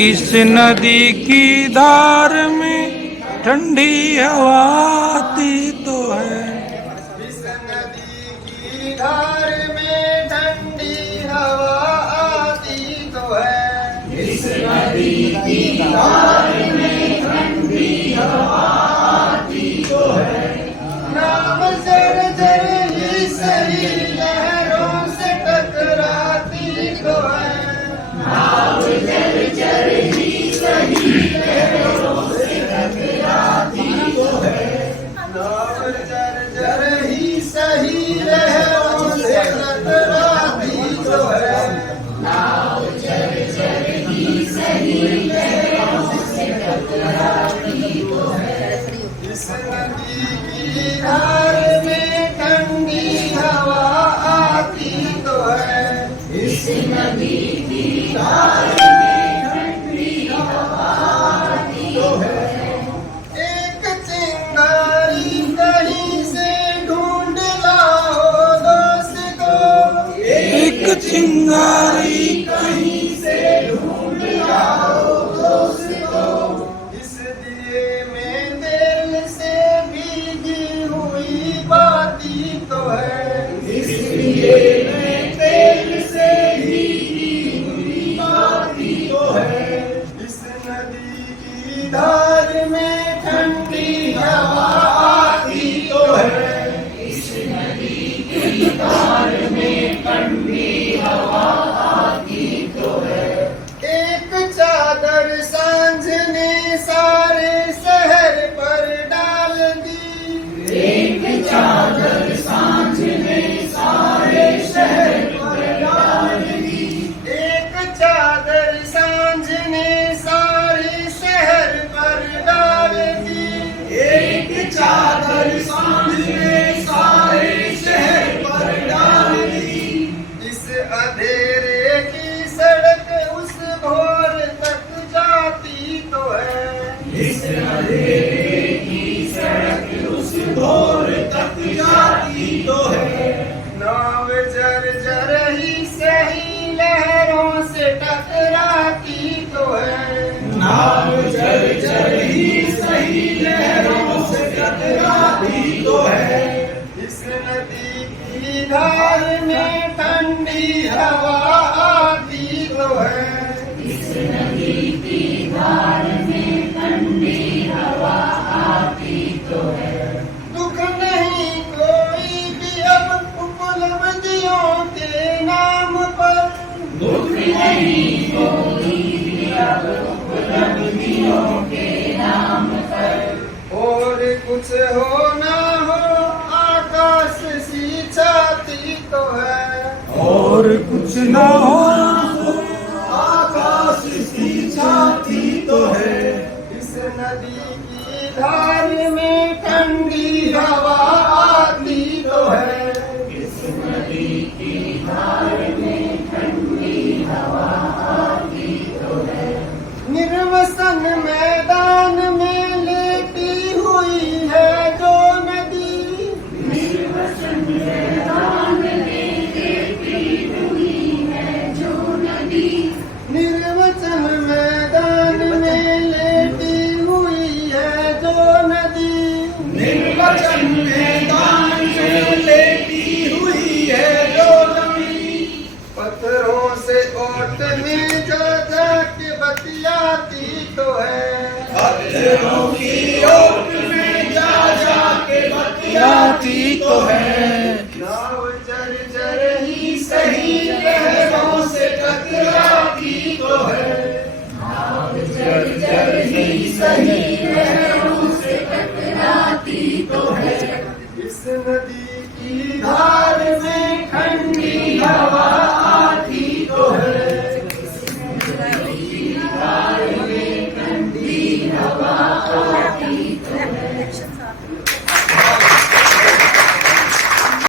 किस नदी की धार में ठंडी हवा आती तो है। इस नदी की धार में ठंडी हवा आती तो है। इस नदी की धार में ठंडी हवा आती तो है। नाव जर जर ही सही लहरों से टकराती तो है। नाव जर जर ही सही लहरों से टकराती तो है। नाव जर जर ही सही लहरों से टकराती तो है। नाव जर जर ही सही लहरों से टकराती तो है। इस नदी की धार में ठंडी हवा आती तो है। इस नदी की धार में ठंडी हवा आती तो है। एक चिंगारी कहीं से ढूंढ लाओ दोस्तों। एक चिंगारी कहीं से ढूंढ लाओ दोस्तों। इस दिए में तेल से भीगी हुई बाती तो है। इसलिए मैं तेल से भीगी हुई बाती तो है। इस नदी की धार में ठंडी हवा आती तो है। इस नदी की धार में ठंडी हवा आती तो है। एक चादर सांझ ने सारे शहर पर डाल दी। एक चादर सांझ ने सारे शहर पर डाल दी। एक चादर सांझ ने सारे शहर पर डाल दी। एक चादर सांझ ने सारे शहर पर डाल दी। इस अंधेरे की सड़क उस भोर तक जाती तो है। इस अंधेरे की सड़क उस भोर तक जाती तो है। नाव जर जर ही सही लहरों से टकराती तो है। नाव जर जर ही सही लहरों से टकराती तो है। इस नदी की धार में ठंडी हवा आती तो है। इस नदी की धार में ठंडी हवा आती तो है। दुख नहीं कोई भी अब उपलब्धियों के नाम पर। दुख नहीं कोई भी अब उपलब्धियों के नाम पर। और कुछ हो ना हो आकाश सी छाती तो है। और कुछ ना हो आकाश की छाती तो है। इस नदी की धार में ठंडी हवा आती तो है। इस नदी की धार में ठंडी हवा आती तो है। निर्वसन मैदान में लेटी हुई है जो नदी। निर्वसन मैदान में लेटी हुई है जो नदी। निर्वचन मैदान में लेटी हुई है जो नदी। निर्वचन मैदान में लेटी हुई है जो नदी। पत्थरों से ओट में जा जा के बतियाती तो है। पत्थरों की ओट में जा जा के बतियाती तो है। नाव जर जर ही सही लहरों से टकराती तो है। नाव जर जर ही सही